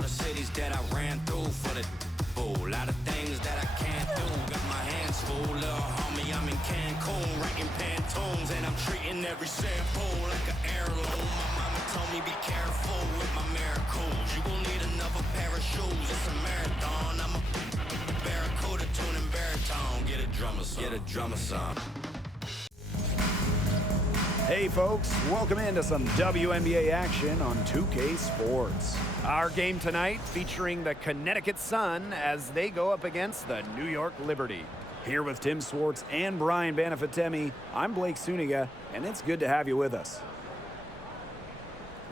all the cities that I ran through for the fool. A lot of things that I can't do. Got my hands full, little homie. I'm in Cancun, writing Pantones, and I'm treating every sample like an heirloom. My mama told me be careful with my miracles. You gon' need another pair of shoes. It's a marathon. I'm a barracuda tuning baritone. Get a drummer song. Get a drummer song. Hey folks, welcome into some WNBA action on 2K Sports. Our game tonight featuring the Connecticut Sun as they go up against the New York Liberty. Here with Tim Swartz and Brian Banafitemi, I'm Blake Suniga, and it's good to have you with us.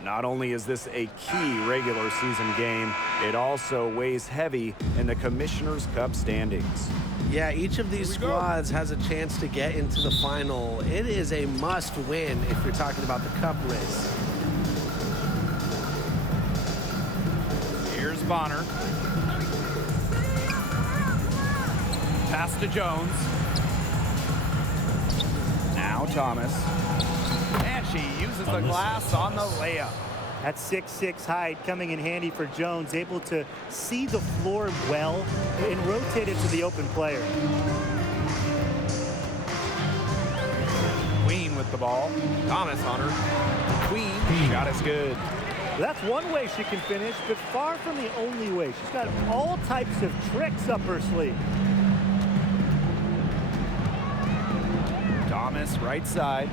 Not only is this a key regular season game, it also weighs heavy in the Commissioner's Cup standings. Yeah, each of these squads has a chance to get into the final. It is a must-win if you're talking about the Cup race. Here's Bonner. Pass to Jones. Now Thomas. And she uses the glass on the layup. That 6'6" height coming in handy for Jones, able to see the floor well and rotate it to the open player. Queen with the ball. Thomas on her. Queen, shot is good. That's one way she can finish, but far from the only way. She's got all types of tricks up her sleeve. Thomas, right side.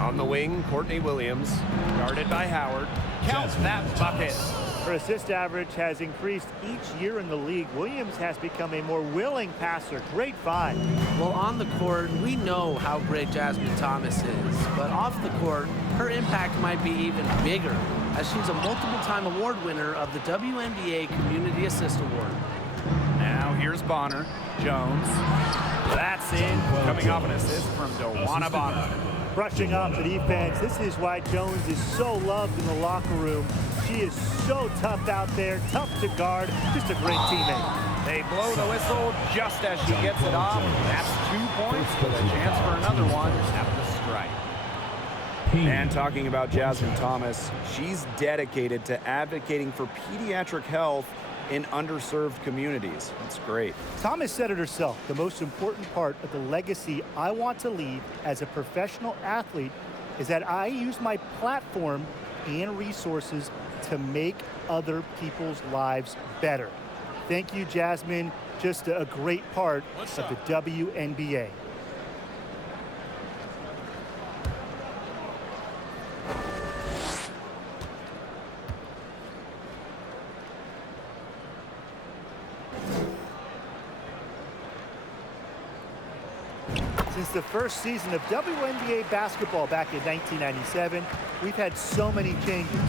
On the wing, Courtney Williams. Guarded by Howard. Count that bucket. Her assist average has increased each year in the league. Williams has become a more willing passer. Great find. Well, on the court, we know how great Jasmine Thomas is, but off the court, her impact might be even bigger, as she's a multiple-time award winner of the WNBA Community Assist Award. Now here's Bonner. Jones. That's in. Coming off an assist from Dewana Bonner. Brushing off the defense. This is why Jones is so loved in the locker room. She is so tough out there, tough to guard, just a great teammate. They blow the whistle just as she gets it off. That's 2 points with a chance for another one at the strike. And talking about Jasmine Thomas, she's dedicated to advocating for pediatric health in underserved communities. That's great. Thomas said it herself, the most important part of the legacy I want to leave as a professional athlete is that I use my platform and resources to make other people's lives better. Thank you, Jasmine. Just a great part of the WNBA. Since the first season of WNBA basketball back in 1997, we've had so many changes.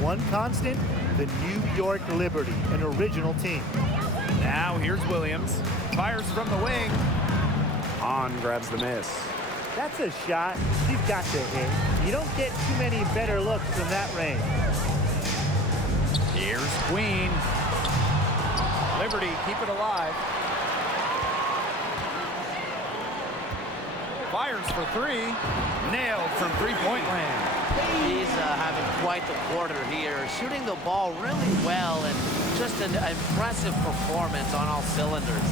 One constant, the New York Liberty, an original team. Now here's Williams. Fires from the wing. Hahn grabs the miss. That's a shot you've got to hit. You don't get too many better looks from that range. Here's Queen. Liberty, keep it alive. Fires for three. Nailed from three-point land. He's having quite the quarter here, shooting the ball really well and just an impressive performance on all cylinders.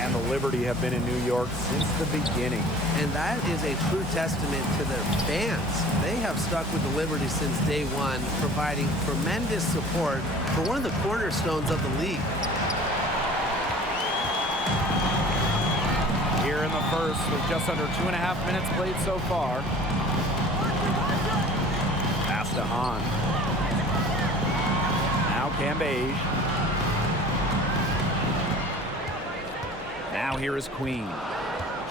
And the Liberty have been in New York since the beginning. And that is a true testament to their fans. They have stuck with the Liberty since day one, providing tremendous support for one of the cornerstones of the league. Here in the first with just under 2.5 minutes played so far. Pass to Hahn. Now Cambage. Now here is Queen.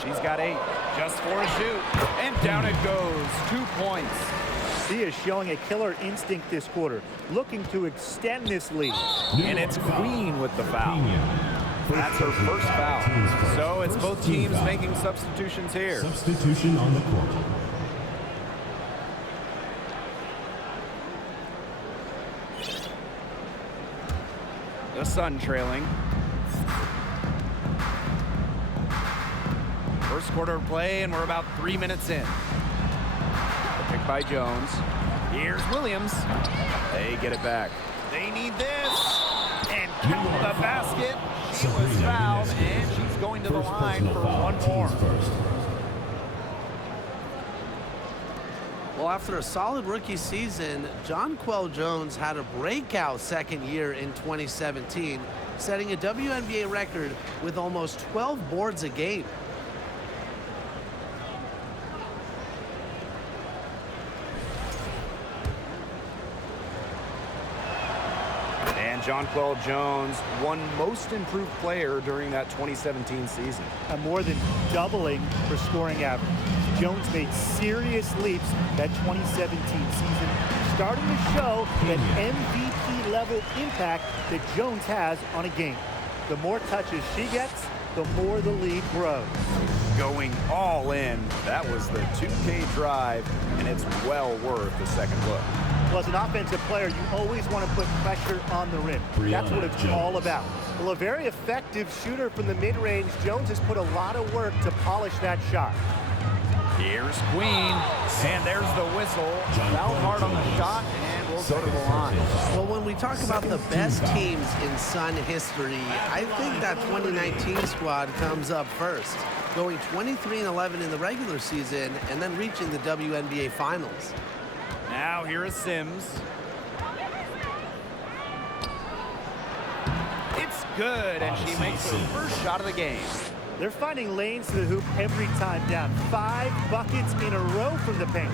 She's got 8. Just for a shoot. And down it goes. 2 points. She is showing a killer instinct this quarter, looking to extend this lead. And it's Queen with the foul. That's her first foul. So it's both teams making substitutions here. Substitution on the court. The Sun trailing. First quarter of play, and we're about 3 minutes in. The pick by Jones. Here's Williams. They get it back. They need this. And count the basket. She was fouled, and she's going to the line for one more. Well, after a solid rookie season, Jonquel Jones had a breakout second year in 2017, setting a WNBA record with almost 12 boards a game. And Jonquel Jones won Most Improved Player during that 2017 season. And more than doubling her scoring average. Jones made serious leaps that 2017 season, starting to show that MVP-level impact that Jones has on a game. The more touches she gets, the more the lead grows. Going all in, that was the 2K drive, and it's well worth the second look. Well, as an offensive player, you always want to put pressure on the rim. That's what it's all about. Well, a very effective shooter from the mid-range, Jones has put a lot of work to polish that shot. Here's Queen, and there's the whistle. Fouled hard on the shot, and we'll go to the line. Well, when we talk about the best teams in Sun history, I think that 2019 squad comes up first, going 23-11 in the regular season and then reaching the WNBA Finals. Now here is Sims. It's good, and she makes her first shot of the game. They're finding lanes to the hoop every time down. 5 buckets in a row from the paint.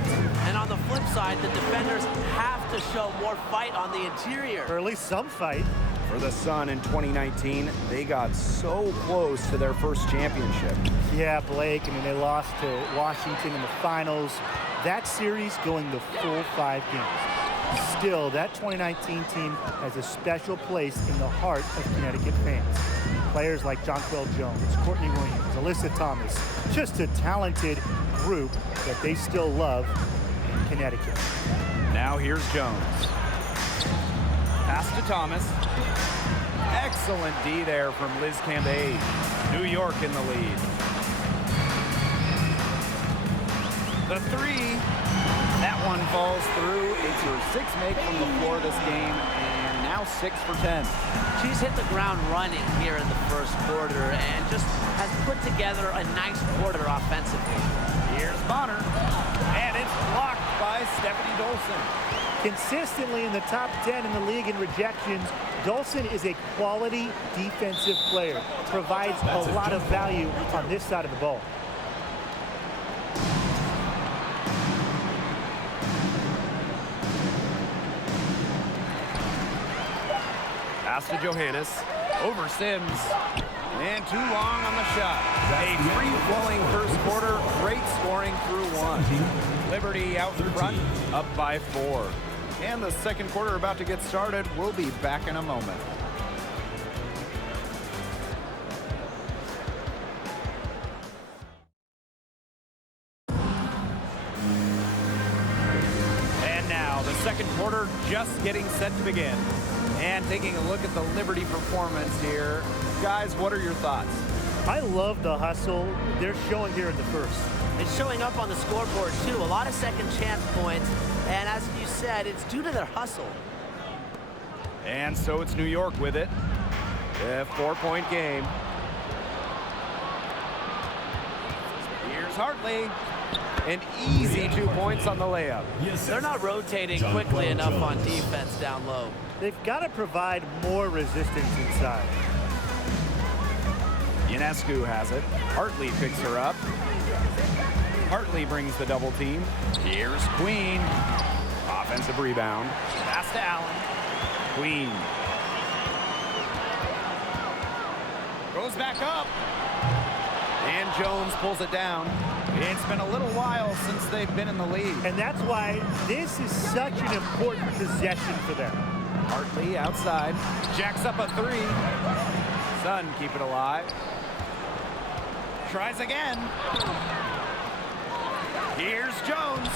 And on the flip side, the defenders have to show more fight on the interior. Or at least some fight. For the Sun in 2019, they got so close to their first championship. Yeah, Blake, I mean, they lost to Washington in the finals. That series going the full 5 games. Still, that 2019 team has a special place in the heart of Connecticut fans. Players like Jonquel Jones, Courtney Williams, Alyssa Thomas, just a talented group that they still love in Connecticut. Now here's Jones. Pass to Thomas. Excellent D there from Liz Cambage. New York in the lead. The three. That one falls through. It's her 6th make from the floor this game, and now 6 for 10. She's hit the ground running here in the first quarter and just has put together a nice quarter offensively. Here's Bonner, and it's blocked by Stephanie Dolson. Consistently in the top 10 in the league in rejections, Dolson is a quality defensive player. Provides a lot of value on this side of the ball. Pass to Johannes, over Sims, and too long on the shot. A free-flowing first quarter, great scoring through 1. Liberty out in front, up by 4. And the second quarter about to get started. We'll be back in a moment. And now the second quarter just getting set to begin. And taking a look at the Liberty performance here. Guys, what are your thoughts? I love the hustle they're showing here in the first. It's showing up on the scoreboard, too. A lot of second chance points. And as you said, it's due to their hustle. And so it's New York with it. A 4-point game. Here's Hartley. An easy 2 points on the layup. They're not rotating quickly enough on defense down low. They've got to provide more resistance inside. Ionescu has it. Hartley picks her up. Hartley brings the double team. Here's Queen. Offensive rebound. Pass to Allen. Queen. Goes back up. And Jones pulls it down. It's been a little while since they've been in the lead. And that's why this is such an important possession for them. Hartley outside. Jacks up a 3. Sun keep it alive. Tries again. Here's Jones.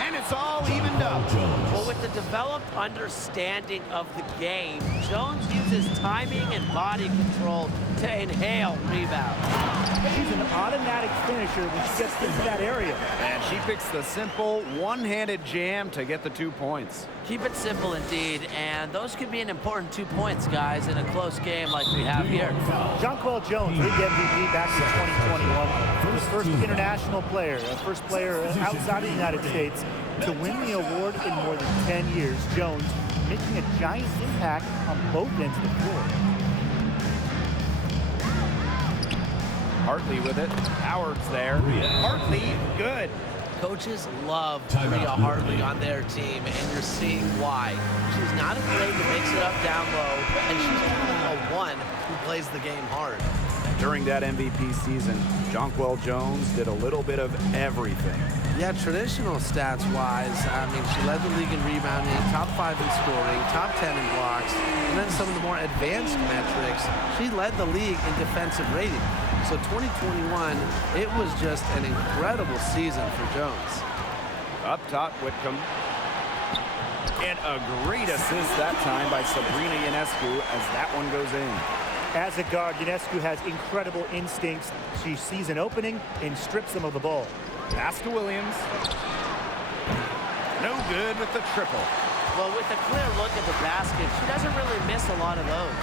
And it's all evened up. Well, with a developed understanding of the game, Jones uses timing and body control to inhale rebounds. She's an automatic finisher when she gets into that area. And she picks the simple one-handed jam to get the 2 points. Keep it simple indeed, and those could be an important 2 points, guys, in a close game like we have here. Jonquel Jones, league MVP back in 2021. The first international player, the first player outside of the United States to win the award in more than 10 years. Jones making a giant impact on both ends of the floor. Hartley with it. Howard's there. Hartley, good. Coaches love Rhea Hartley on their team, and you're seeing why. She's not afraid to mix it up down low, and she's a one who plays the game hard. During that MVP season, Jonquel Jones did a little bit of everything. Yeah, traditional stats-wise, I mean, she led the league in rebounding, top 5 in scoring, top 10 in blocks, and then some of the more advanced metrics, she led the league in defensive rating. So 2021, it was just an incredible season for Jones. Up top, Whitcomb. And a great assist that time by Sabrina Ionescu as that one goes in. As a guard, Ionescu has incredible instincts. She sees an opening and strips them of the ball. Pass to Williams. No good with the triple. Well, with a clear look at the basket, she doesn't really miss a lot of those.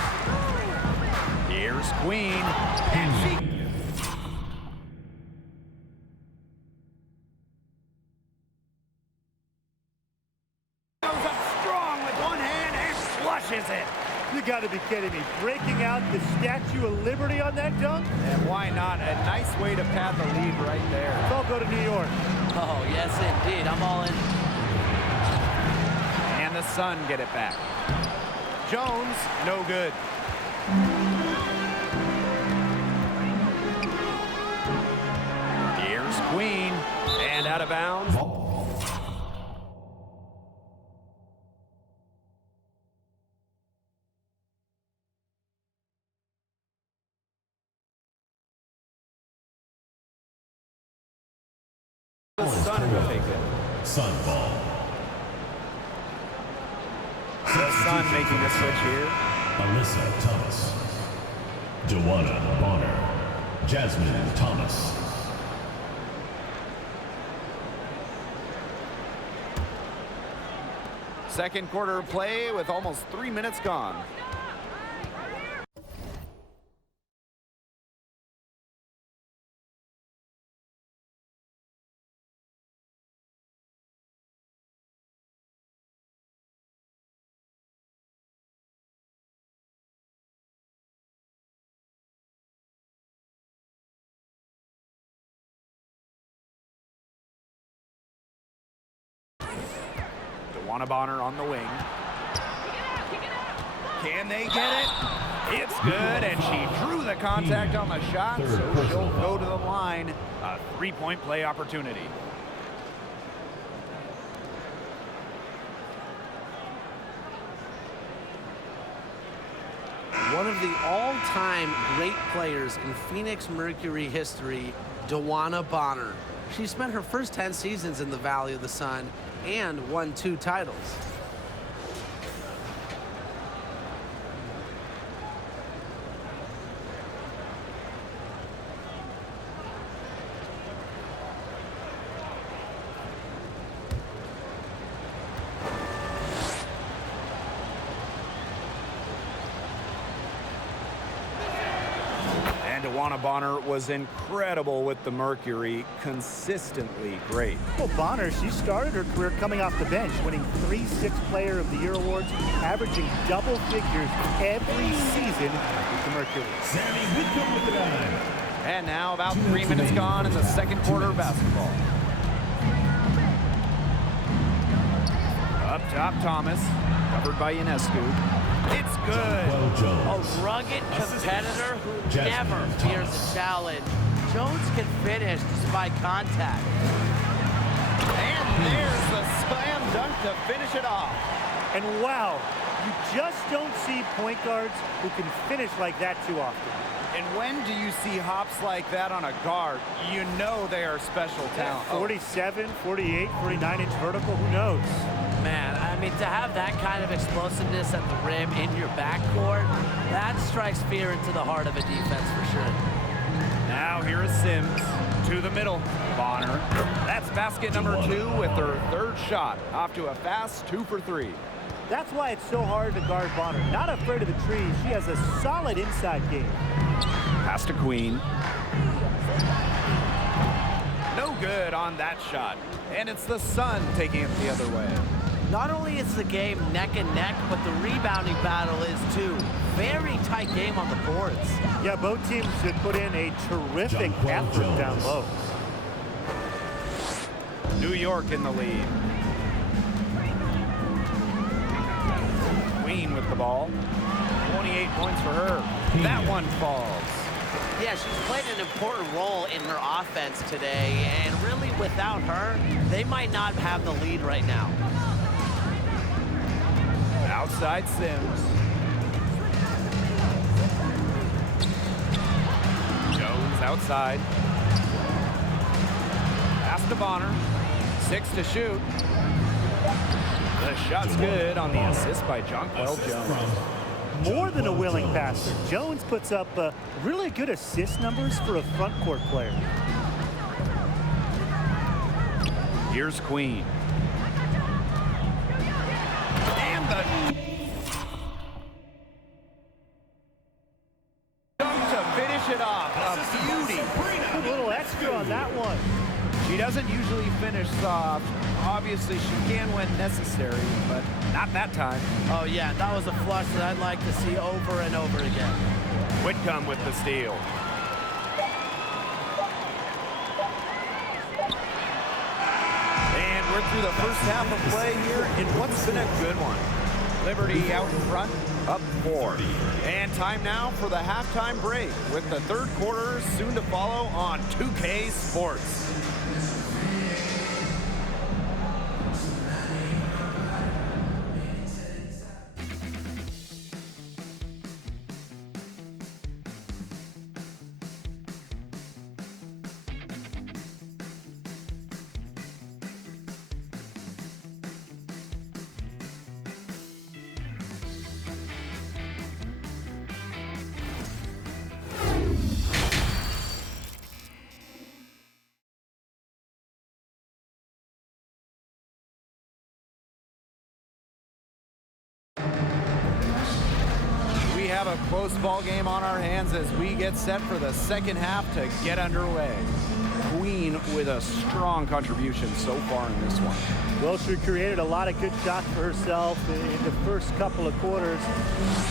Here's Queen. And she... goes up strong with one hand and flushes it. You gotta be kidding me. Breaking out the Statue of Liberty on that dunk? And why not? A nice way to pad the lead right there. Let's all go to New York. Oh, yes, indeed. I'm all in. And the Sun get it back. Jones, no good. Here's Queen. And out of bounds. The Sun will take it. Sun ball. The Sun making a switch here. Alyssa Thomas. Joanna Bonner. Jasmine Thomas. Second quarter of play with almost 3 minutes gone. Joanna Bonner on the wing. Can they get it? It's good, and she drew the contact on the shot, so she'll go to the line. A three-point play opportunity. One of the all-time great players in Phoenix Mercury history, Joanna Bonner. She spent her first 10 seasons in the Valley of the Sun and won 2 titles. Joanna Bonner was incredible with the Mercury, consistently great. Well, Bonner, she started her career coming off the bench, winning 3 Sixth Player of the Year awards, averaging double figures every season with the Mercury. Sammy Whitcomb with the 9. And now about 3 minutes gone in the second quarter of basketball. Up top, Thomas, covered by Ionescu. It's good. A rugged competitor who never fears a challenge. Jones can finish despite contact. And there's the slam dunk to finish it off. And wow, you just don't see point guards who can finish like that too often. And when do you see hops like that on a guard? You know they are special talent. 47, 48, 49-inch vertical, who knows? Man, I mean, to have that kind of explosiveness at the rim in your backcourt, that strikes fear into the heart of a defense for sure. Now here is Sims to the middle. Bonner. That's basket number 2 with her third shot. Off to a fast 2 for 3. That's why it's so hard to guard Bonner. Not afraid of the trees. She has a solid inside game. Pass to Queen. No good on that shot. And it's the Sun taking it the other way. Not only is the game neck and neck, but the rebounding battle is too. Very tight game on the boards. Yeah, both teams have put in a terrific effort down low. New York in the lead. Queen with the ball. 28 points for her. That one falls. Yeah, she's played an important role in her offense today, and really without her, they might not have the lead right now. Outside Sims. Jones outside. Pass to Bonner. 6 to shoot. The shot's good on the assist by Jonquel Jones. More than a willing passer. Jones puts up really good assist numbers for a front court player. Here's Queen. And the dunk to finish it off. A beauty. A little extra on that one. She doesn't usually finish soft. Obviously, she can when necessary, but not that time. Oh yeah, that was a flush that I'd like to see over and over again. Whitcomb with the steal. And we're through the first half of play here in what's been a good one. Liberty out in front, up 4. And time now for the halftime break with the third quarter soon to follow on 2K Sports. We have a close ball game on our hands as we get set for the second half to get underway. Queen with a strong contribution so far in this one. Well, she created a lot of good shots for herself in the first couple of quarters,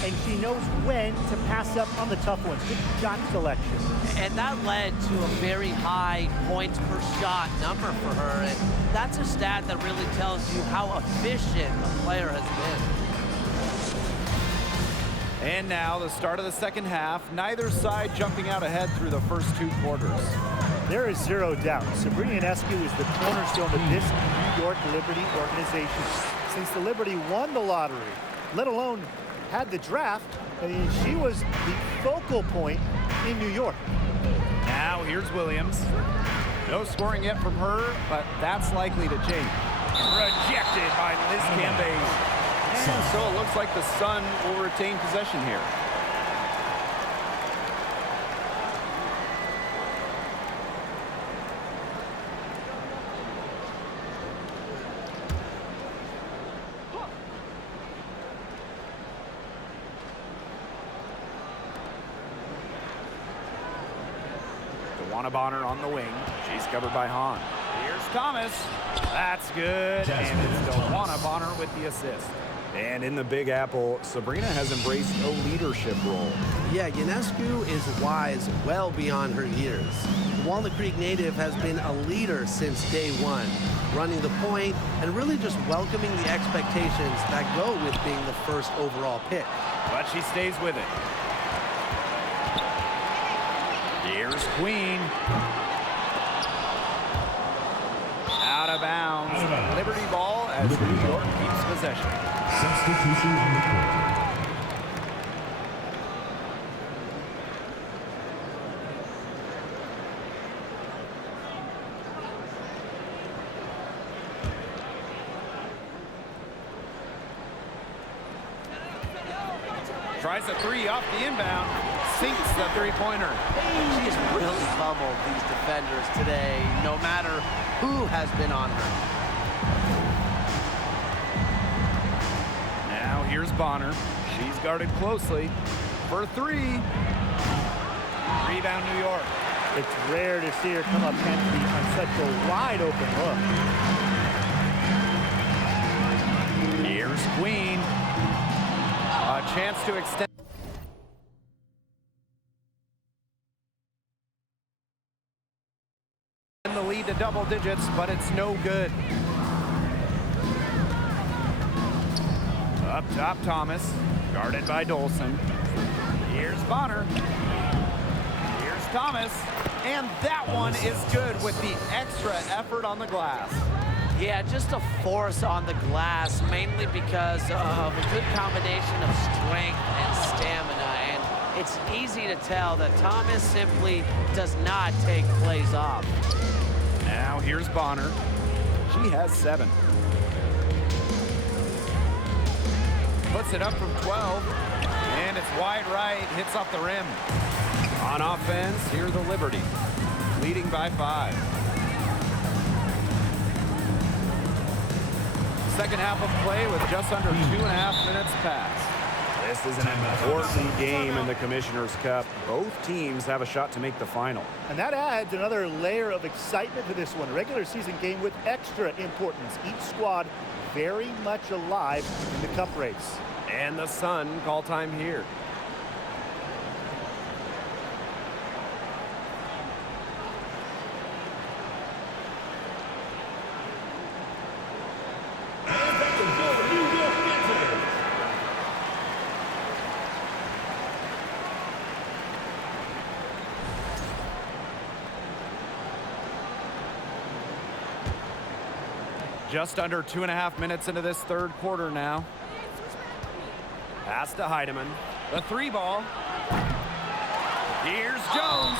and she knows when to pass up on the tough ones. Good shot selection. And that led to a very high points per shot number for her, and that's a stat that really tells you how efficient a player has been. And now the start of the second half. Neither side jumping out ahead through the first 2 quarters. There is zero doubt. Sabrina Ionescu is the cornerstone of this New York Liberty organization. Since the Liberty won the lottery, let alone had the draft, she was the focal point in New York. Now here's Williams. No scoring yet from her, but that's likely to change. Rejected by Liz Cambage. And so it looks like the Sun will retain possession here. Bonner on the wing. She's covered by Hahn. Here's Thomas. That's good. And it's DeWanna Bonner with the assist. And in the Big Apple, Sabrina has embraced a leadership role. Yeah, Ionescu is wise well beyond her years. The Walnut Creek native has been a leader since day one, running the point and really just welcoming the expectations that go with being the first overall pick. But she stays with it. Here's Queen. Out of bounds. Liberty ball as New York keeps possession. Substitution on the court. Tries a three off the inbound. Sinks the three-pointer. She's really pummeled these defenders today, no matter who has been on her. Now here's Bonner. She's guarded closely for three. Rebound, New York. It's rare to see her come up empty on such a wide-open look. Here's Queen. A chance to extend the lead to double digits, but it's no good. Up top, Thomas, guarded by Dolson. Here's Bonner. Here's Thomas, and that one is good with the extra effort on the glass. Yeah, just a force on the glass, mainly because of a good combination of strength and stamina. And it's easy to tell that Thomas simply does not take plays off. Now here's Bonner. She has 7. Puts it up from 12, and it's wide right, hits off the rim. On offense, here the Liberty, leading by 5. Second half of play with just under 2.5 minutes passed. This is an important game in the Commissioner's Cup. Both teams have a shot to make the final. And that adds another layer of excitement to this one. A regular season game with extra importance. Each squad very much alive in the cup race. And the Sun call time here. Just under 2.5 minutes into this third quarter now. Pass to Heidemann. The 3 ball. Here's Jones.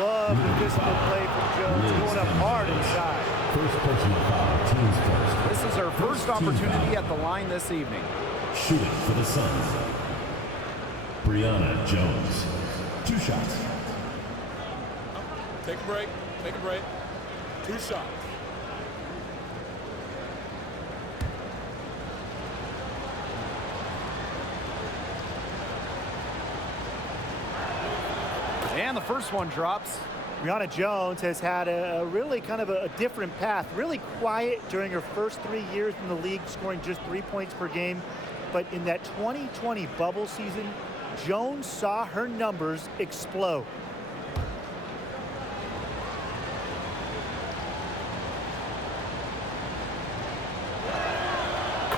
Love the physical play from Jones, going up hard inside. First personal foul, team's first. This is her first opportunity at the line this evening. Shooting for the Suns, Brianna Jones. 2 shots. Take a break. Take a break. 2 shots. And the first one drops. Brianna Jones has had a really kind of a different path. Really quiet during her first 3 years in the league, scoring just 3 points per game. But in that 2020 bubble season, Jones saw her numbers explode.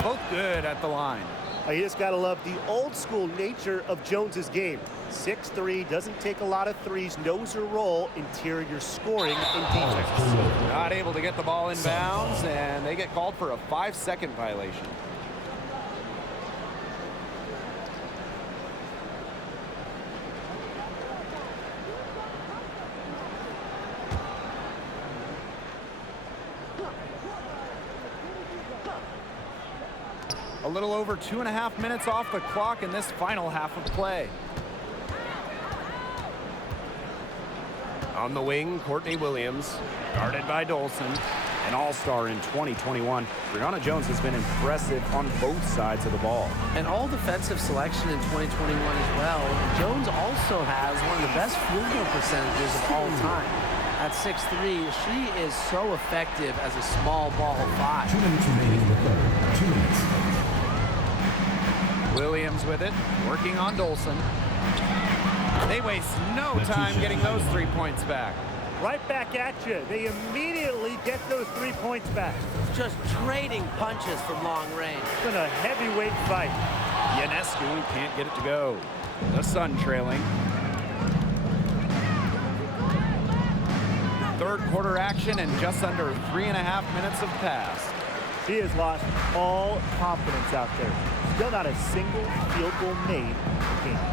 Both good at the line. You just got to love the old school nature of Jones's game. 6'3", doesn't take a lot of threes, knows her role, interior scoring and defense. Not able to get the ball in bounds, and they get called for a 5-second violation. A little over 2.5 minutes off the clock in this final half of play. On the wing, Courtney Williams, guarded by Dolson, an all-star in 2021. Brianna Jones has been impressive on both sides of the ball. An all-defensive selection in 2021 as well. Jones also has one of the best field goal percentages of all time. At 6'3", she is so effective as a small ball 5. 2 minutes remaining in the third. 2 minutes. Williams with it, working on Dolson. They waste no time getting those 3 points back. Right back at you. They immediately get those 3 points back. Just trading punches from long range. It's been a heavyweight fight. Ionescu can't get it to go. The Sun trailing. Third quarter action and just under 3.5 minutes have passed. She has lost all confidence out there. Still not a single field goal made in the game.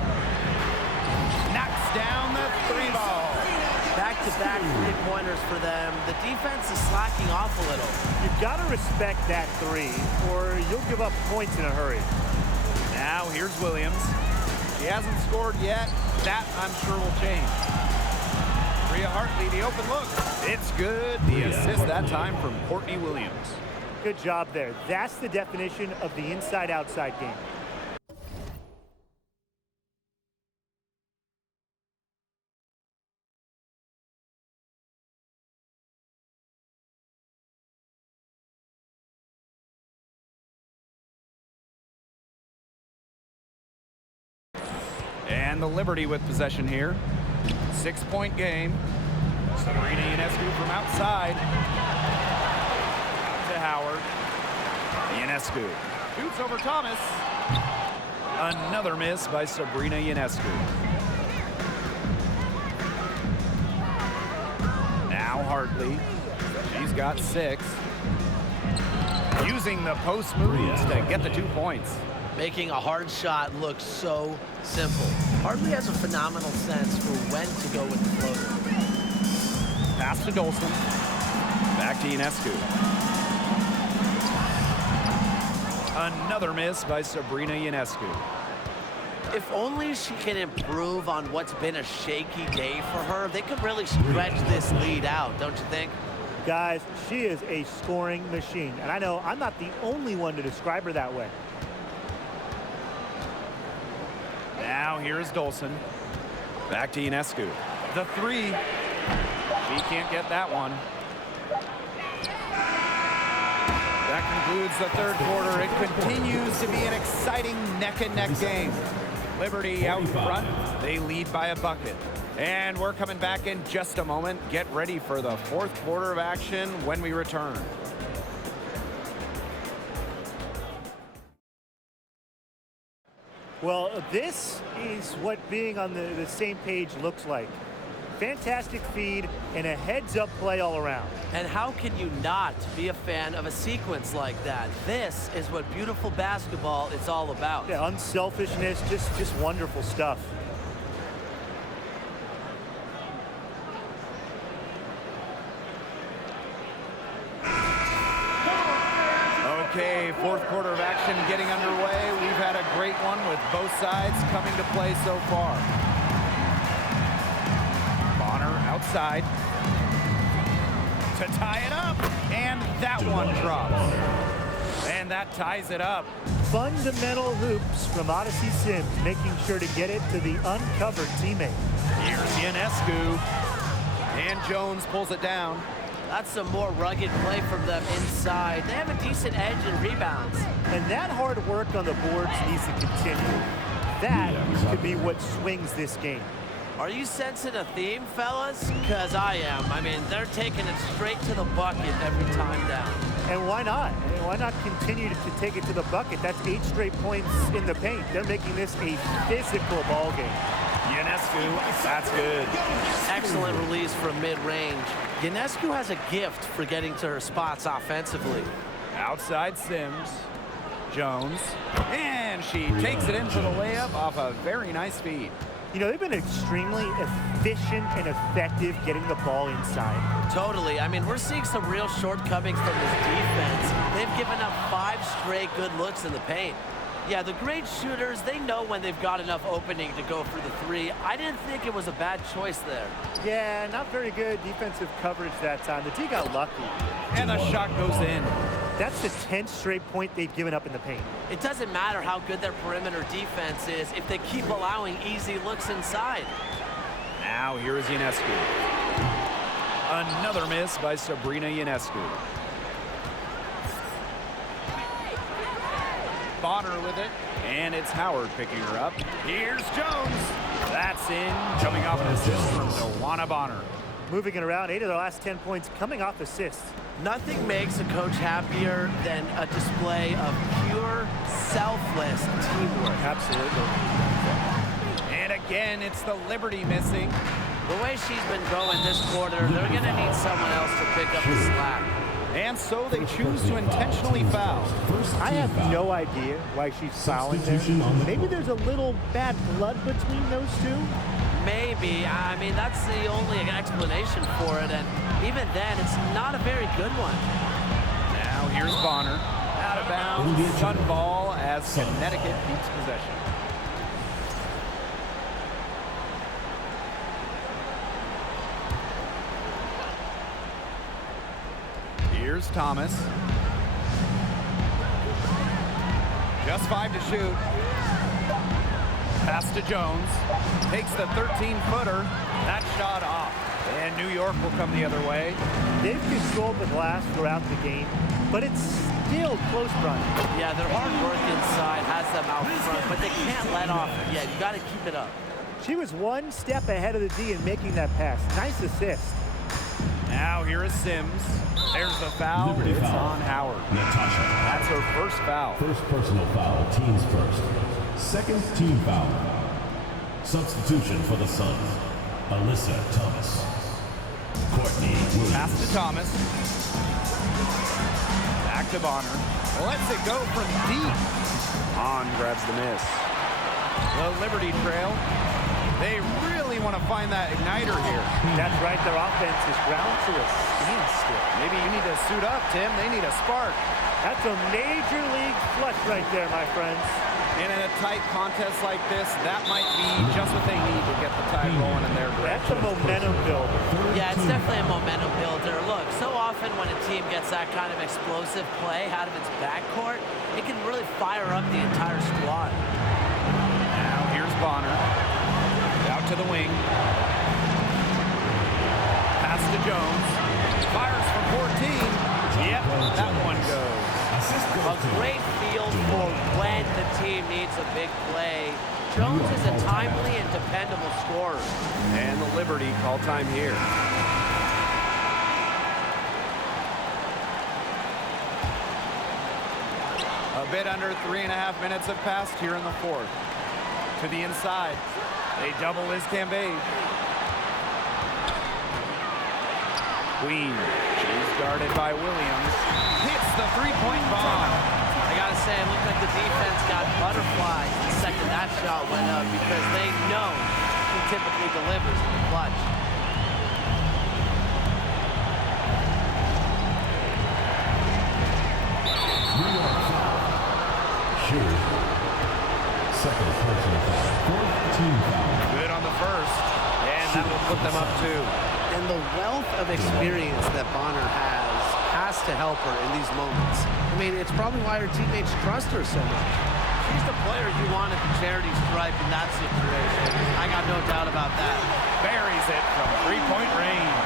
Knocks down the 3 ball. Back-to-back three-pointers for them. The defense is slacking off a little. You've got to respect that 3, or you'll give up points in a hurry. Now here's Williams. He hasn't scored yet. That, I'm sure, will change. Rhea Hartley, the open look. It's good. The assist that time from Courtney Williams. Good job there. That's the definition of the inside-outside game. And the Liberty with possession here. 6-point game. Sabrina Ionescu from outside. Out to Howard. Ionescu shoots over Thomas. Another miss by Sabrina Ionescu. Now Hartley. She's got 6. Using the post moves to get the 2 points. Making a hard shot look so simple. Hartley has a phenomenal sense for when to go with the floater. Pass to Dolson. Back to Ionescu. Another miss by Sabrina Ionescu. If only she can improve on what's been a shaky day for her, they could really stretch this lead out, don't you think? Guys, she is a scoring machine. And I know I'm not the only one to describe her that way. Now here's Dolson. Back to Ionescu. The 3. She can't get that one. That concludes the third quarter. It continues to be an exciting neck-and-neck game. Liberty out front. They lead by a bucket. And we're coming back in just a moment. Get ready for the fourth quarter of action when we return. Well, this is what being on the same page looks like. Fantastic feed and a heads-up play all around. And how can you not be a fan of a sequence like that? This is what beautiful basketball is all about. Yeah, unselfishness, just wonderful stuff. Okay, fourth quarter of action getting underway. We've had a great one with both sides coming to play so far. Bonner outside to tie it up, and that one drops. And that ties it up. Fundamental hoops from Odyssey Sims, making sure to get it to the uncovered teammate. Here's Ionescu, and Jones pulls it down. That's some more rugged play from them inside. They have a decent edge in rebounds. And that hard work on the boards needs to continue. That could be what swings this game. Are you sensing a theme, fellas? Because I am. I mean, they're taking it straight to the bucket every time down. And why not? I mean, why not continue to take it to the bucket? That's 8 straight points in the paint. They're making this a physical ball game. Ionescu, that's good. Excellent release from mid-range. Ionescu has a gift for getting to her spots offensively. Outside Sims. Jones. And she takes it in for the layup off a very nice feed. You know, they've been extremely efficient and effective getting the ball inside. Totally. I mean, we're seeing some real shortcomings from this defense. They've given up 5 straight good looks in the paint. Yeah, the great shooters, they know when they've got enough opening to go for the 3. I didn't think it was a bad choice there. Yeah, not very good defensive coverage that time. The D got lucky. And the shot goes in. That's the 10th straight point they've given up in the paint. It doesn't matter how good their perimeter defense is if they keep allowing easy looks inside. Now here is Ionescu. Another miss by Sabrina Ionescu. Bonner with it, and it's Howard picking her up. Here's Jones. That's in, coming off an assist from Dewana Bonner. Moving it around, 8 of their last 10 points coming off assists. Nothing makes a coach happier than a display of pure, selfless teamwork. Absolutely. And again, it's the Liberty missing. The way she's been going this quarter, they're going to need someone else to pick up the slack. And so they choose to intentionally foul. I have no idea why she's fouling there. Maybe there's a little bad blood between those two. Maybe. I mean, that's the only explanation for it, and even then, it's not a very good one. Now here's Bonner. Out of bounds, sun ball as Connecticut keeps possession. Here's Thomas. Just 5 to shoot. Pass to Jones. Takes the 13-footer. That shot off. And New York will come the other way. They've controlled the glass throughout the game, but it's still close, Brian. Yeah, their hard work inside has them out front, but they can't let off yet. You got to keep it up. She was one step ahead of the D in making that pass. Nice assist. Now here is Sims. There's the foul. Liberty It's foul. on Howard. Natasha. That's her first foul. First personal foul, teams first. Second team foul. Substitution for the Suns. Alyssa Thomas. Courtney Williams. Pass to Thomas. Back to Bonner. Lets it go from deep. On grabs the miss. The Liberty trail. They really want to find that igniter here. That's right. Their offense is ground to a standstill. Maybe you need to suit up, Tim. They need a spark. That's a major league flush right there, my friends. And in a tight contest like this, that might be just what they need to get the tide rolling in their That's direction. a momentum builder. Yeah, it's definitely a momentum builder. Look, so often when a team gets that kind of explosive play out of its backcourt, it can really fire up the entire squad. Now here's Bonner. Out to the wing. Pass to Jones. Fires from 14. Yep, that one goes. A great feel for when the team needs a big play. Jones is a timely and dependable scorer. And the Liberty call time here. A bit under 3.5 minutes have passed here in the fourth. To the inside. They double Liz Cambage. Queen. She's guarded by Williams. Hits the three-point bomb. I gotta say, it looked like the defense got butterflies the second that shot went up because they know he typically delivers in the clutch. Shooter. Second personal foul. Fourth team foul. Good on the first. And that will put them up 2. And the wealth of experience that Bonner has to help her in these moments. I mean, it's probably why her teammates trust her so much. She's the player you want at the charity stripe in that situation. I got no doubt about that. Buries it from three-point range.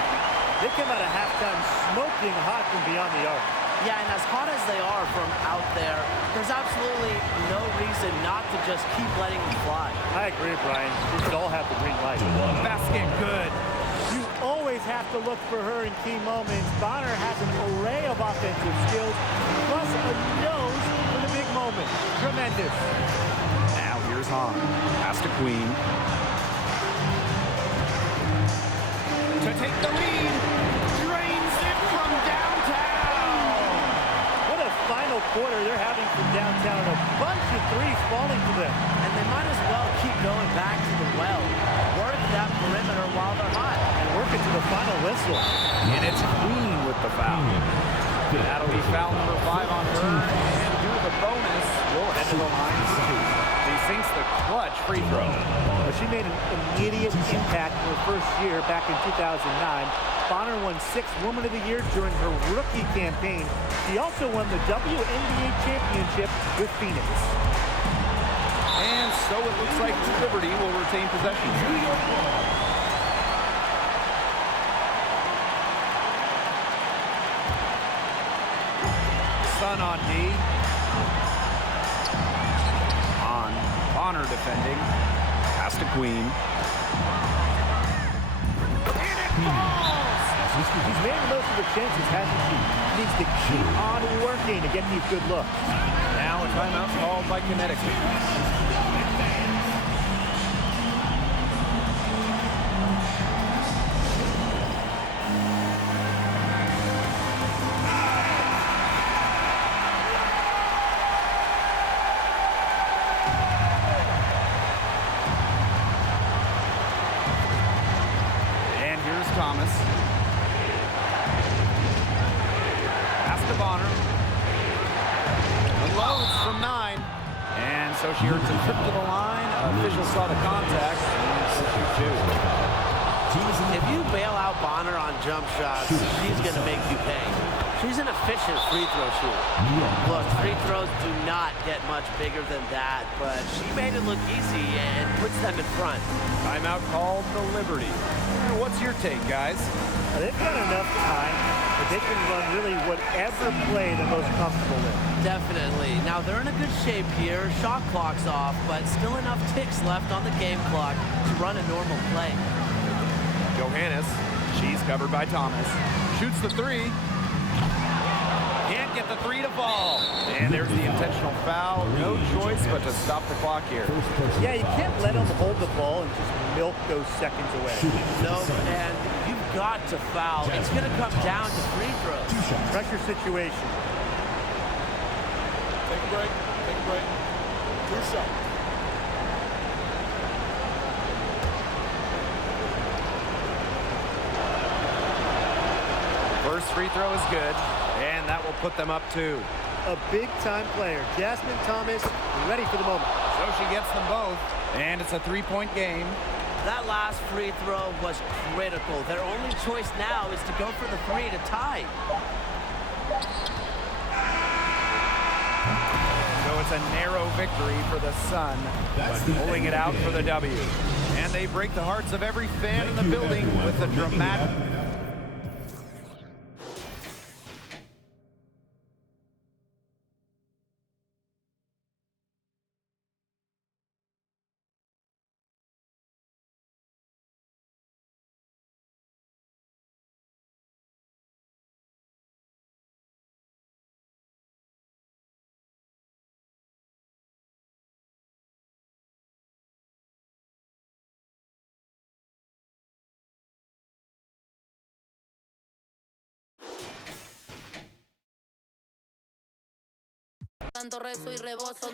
They come out of halftime smoking hot from beyond the arc. Yeah, and as hot as they are from out there, there's absolutely no reason not to just keep letting them fly. I agree, Brian. We should all have the green light. Basket good. You always have to look for her in key moments. Bonner has an array of offensive skills, plus a nose for the big moment. Tremendous. Now here's Hahn. Pass to Queen. To take the lead. Drains it from downtown. What a final quarter they're having from downtown. A bunch of threes falling for them. And they might as well keep going back to the well. Work that perimeter while they're hot. And work it to the final whistle. And it's Queen with the foul. That'll be foul number 5 on her. And due to the bonus, we'll head to the line for 2. She sinks the clutch free throw. She made an immediate impact in her first year back in 2009. Bonner won 6th Woman of the Year during her rookie campaign. She also won the WNBA championship with Phoenix. And so it looks like Liberty will retain possession. Sun on D. On. Bonner defending. Pass to Queen. And it falls! She's made most of the chances, hasn't she? Needs to keep on working to get these good looks. Now a timeout called by Connecticut. And here's Thomas. Pass to Bonner. Unloads from 9. And so she earns a trip to the line. Officials saw the contact. If you bail out Bonner on jump shots, she's going to make you pay. She's an efficient free throw shooter. Look, free throws do not get much bigger than that, but she made it look easy and puts them in front. Timeout called the Liberty. What's your take, guys? They've got enough time that they can run really whatever play they're most comfortable with. Definitely. Now, they're in a good shape here. Shot clock's off, but still enough ticks left on the game clock to run a normal play. Johannes, she's covered by Thomas. Shoots the three. Can't get the three to fall. And there's the intentional foul. No choice but to stop the clock here. Yeah, you can't let them hold the ball and just milk those seconds away. No, and you've got to foul. It's going to come down to free throws. Pressure situation. Take a break. Take a break. 2 shots. First free throw is good, and that will put them up 2. A big-time player, Jasmine Thomas, ready for the moment. So she gets them both, and it's a 3-point game. That last free throw was critical. Their only choice now is to go for the 3 to tie. So it's a narrow victory for the Sun, but pulling it out for the W. And they break the hearts of every fan in the building with a dramatic... Tanto rezo y rebozo, no